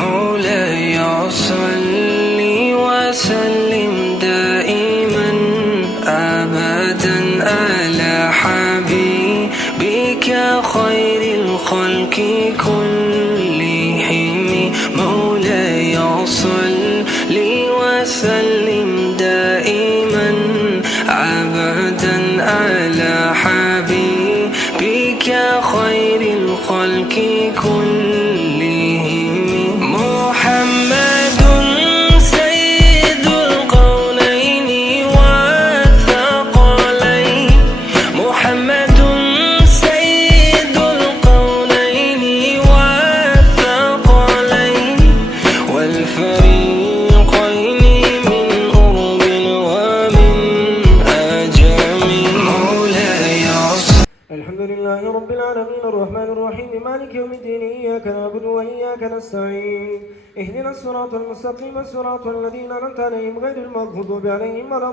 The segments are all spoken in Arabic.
مولاي صل وسلم دائما أبدا على حبيبك خير الخلق كلهم. مولاي صل وسلم دائما أبدا على حبيبك خير الخلق كلهم. محمد سيد القولين والثقلين. محمد سيد القولين والثقلين والفريقين من أرب ومن أجم. مولاي الحمد لله رب العالمين الرحمن الرحيم مالك يوم الدين. إياك نعبد وإياك نستعين. اهدنا الصراط المستقيم صراط الذين أنعمت عليهم غير المغضوب عليهم ولا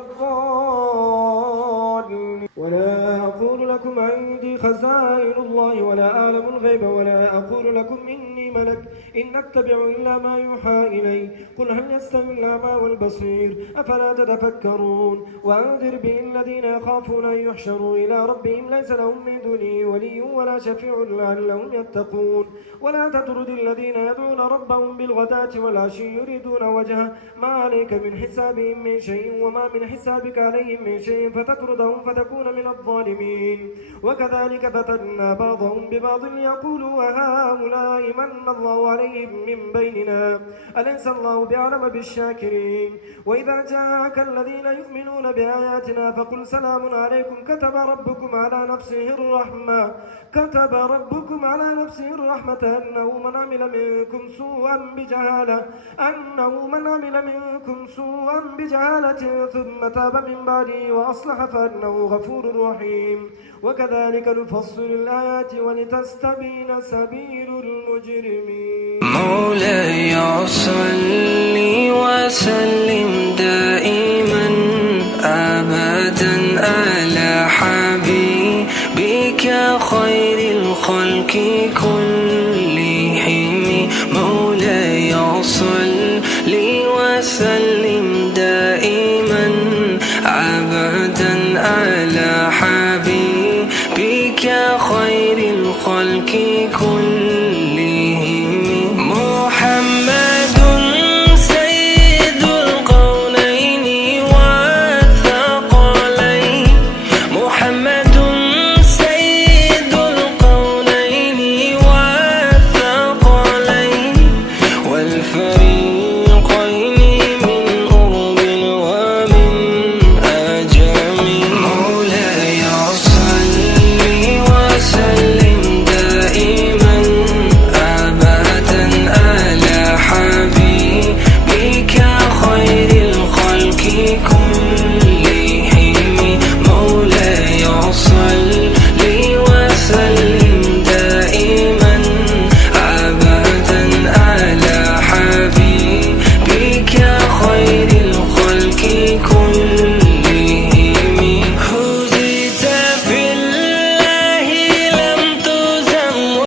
الضالين. ولا أقول لكم عندي خزائن الله ولا أعلم الغيب ولا أقول لكم إني ملك إن أتبع إلا ما يوحى إلي. قل هل يستوي الأعمى والبصير أفلا تتفكرون. وأنذر به الذين يخافون أن يحشروا إلى ربهم ليس لهم من دونه ولي ولا شفيع لعلهم يتقون. ولا تطرد الذين يدعون ربهم بالغداة والعشي يريدون وجهه ما عليك من حسابهم من شيء وما من حسابك عليهم من شيء فتطردهم فتكون من الظالمين. وكذلك فتنا بعضهم ببعض ليقولوا هؤلاء من الله عليهم من بيننا أليس الله بأعلم بالشاكرين. وإذا جاءك الذين يؤمنون بآياتنا فقل سلام عليكم كتب ربكم على نفسه الرحمة أنه من عمل منكم سوءا بجهالة ثم تاب من بعده وأصلح فأنه غفور رحيم. وكذلك نفصل الآيات ولتستبين سبيل المجرمين. مولاي صل وسلم دائما أبدا على حبيبك خير الخلق كلهم. مولاي صل وسلم دائما أبدا على حبيبك خير الخلق كلهم.